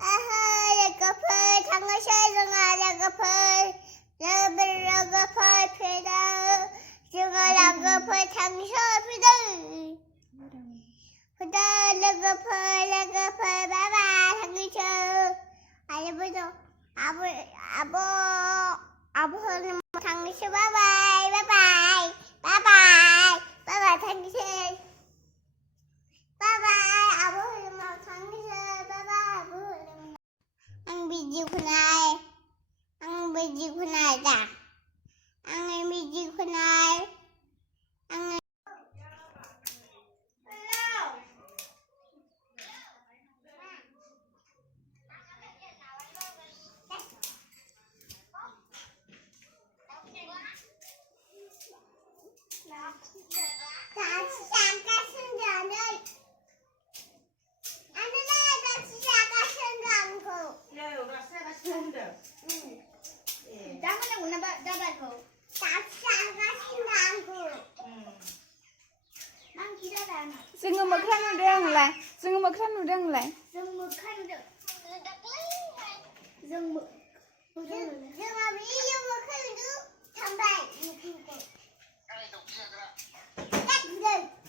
phơi thằng ơi chơi rồi là cà phơi là phơi phơi đâu rồi là phơi thằng chơi phơi đâu phơi đâu là phơi bye bye thằng đi chơi ai bây giờ abo abo abo thằng đi chơi bye bye bye bye bye bye bye bye thằng đi chơi bye bye abo thằng đi chơi bye bye abo ăn biji khunai dah ăn biji khunai ăn Sungguh makan udang lah. Sungguh makan udang lah. Hãy subscribe cho kênh Ghiền Mì Gõ để không bỏ lỡ những video hấp dẫn.